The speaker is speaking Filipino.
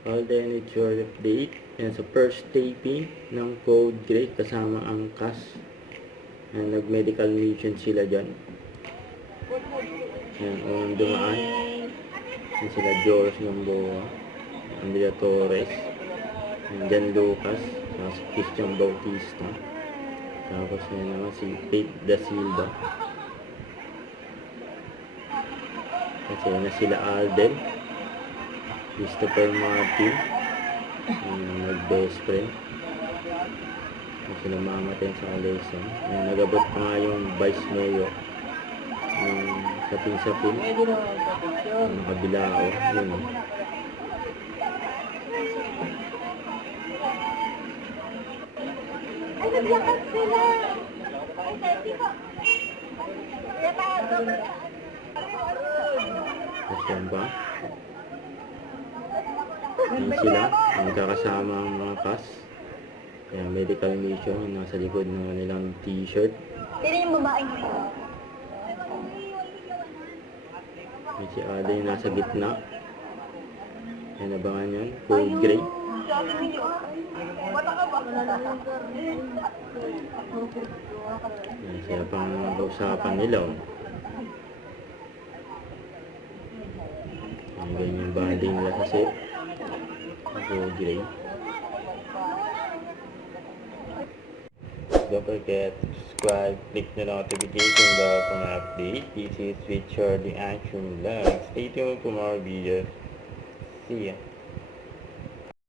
Alden, it's your update. Yan, sa first taping ng Code Grade kasama ang cast. Yan, nag-medical mission sila dyan. Yan, unang dumaan. Yan sila George Gamboa, Andrea Torres, yan, Jan Lucas, saka si Christian Bautista. Tapos yan naman si Faith Da Silva. Kasi na sila Alden, Christopher Martin, nag-best friend. Yan sila mamatay sa Alison. Nagabot pa nga yung Vice Mayor ng sapin-sapin. Yung kabilao. Yun. Ay, naglakad sila! Kasi ba? Yan sila. Magkakasama ang mga cast. Yan, medical mission. Nasa likod ng kanilang t-shirt. Sino yung babaeng ito? Yan si Alden yung nasa gitna. Yan, abangan yun. Code Grade. Yan, sila pang kausapan nila. Oh. Yan, ganyan yung banding nila kasi. Code Grade. Don't forget to subscribe, click the notification bell for my update. This is Richard the Action Vlog. Stay tuned for more videos. See ya.